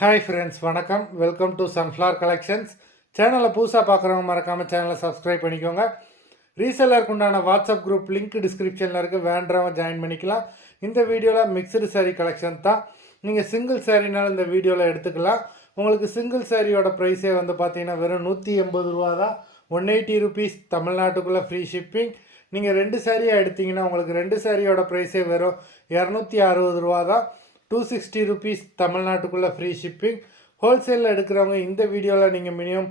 Hi friends, வணக்கம். Welcome to sunflower collections. சேனலை புதுசாக பார்க்குறவங்க மறக்காமல் சேனலை சப்ஸ்கிரைப் பண்ணிக்கோங்க. ரீசெல்லருக்கு உண்டான வாட்ஸ்அப் குரூப் லிங்க் டிஸ்கிரிப்ஷனில் இருக்குது, வேண்டவங்க ஜாயின் பண்ணிக்கலாம். இந்த வீடியோவில் மிக்சடு சாரீ கலெக்ஷன் தான். நீங்கள் சிங்கிள் சாரீனாலும் இந்த வீடியோவில் எடுத்துக்கலாம். உங்களுக்கு சிங்கிள் சாரியோட ப்ரைஸே வந்து பார்த்தீங்கன்னா வெறும் 180 ரூபா தான். 180 ருபீஸ் தமிழ்நாட்டுக்குள்ளே ஃப்ரீ ஷிப்பிங். நீங்கள் 2 சாரியாக எடுத்திங்கன்னா உங்களுக்கு 2 சாரியோட ப்ரைஸே வெறும் 260 ரூபா தான். 260 ருபீஸ் தமிழ்நாட்டுக்குள்ளே ஃப்ரீ ஷிப்பிங். ஹோல்சேலில் எடுக்கிறவங்க இந்த வீடியோவில் நீங்கள் மினிமம்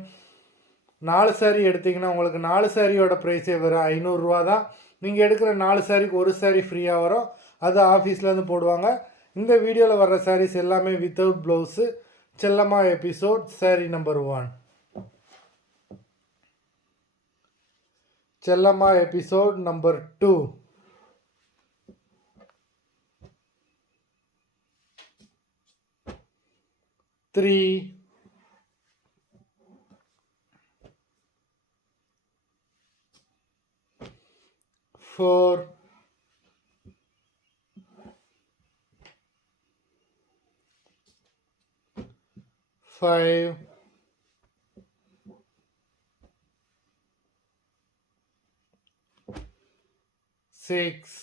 4 சாரீ எடுத்திங்கன்னா உங்களுக்கு 4 சாரியோட ப்ரைஸே வரும் 500 ரூபா தான். நீங்கள் எடுக்கிற 4 சாரிக்கு ஒரு சாரீ ஃப்ரீயாக வரும், அது ஆஃபீஸ்லேருந்து போடுவாங்க. இந்த வீடியோவில் வர்ற சாரீஸ் எல்லாமே வித்தவுட் ப்ளவுஸு. செல்லம்மா எபிசோட் சாரீ நம்பர் 1. செல்லம்மா எபிசோட் நம்பர் 2. 3, 4, 5, 6,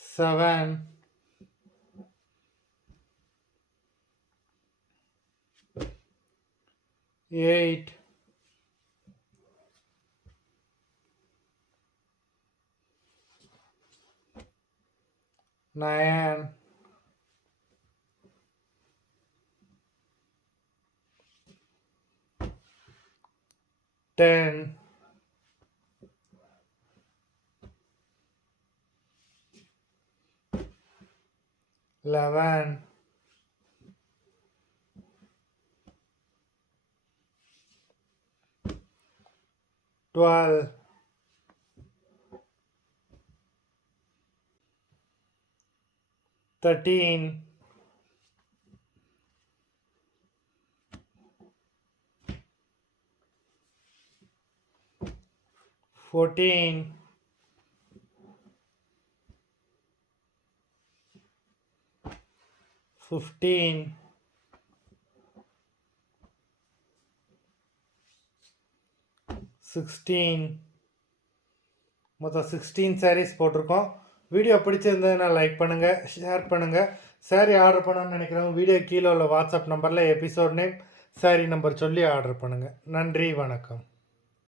7, 8, 9, 10, 11, 12, 13, 14, 15, 16. மொத்தம் 16 சாரீஸ் போட்டிருக்கோம். வீடியோ பிடிச்சிருந்ததுன்னா லைக் பண்ணுங்கள், ஷேர் பண்ணுங்கள். சாரீ ஆர்டர் பண்ணணும்னு நினைக்கிறவங்க வீடியோ கீழே உள்ள வாட்ஸ்அப் நம்பரில் எபிசோட் நேம், சாரீ நம்பர் சொல்லி ஆர்டர் பண்ணுங்கள். நன்றி, வணக்கம்.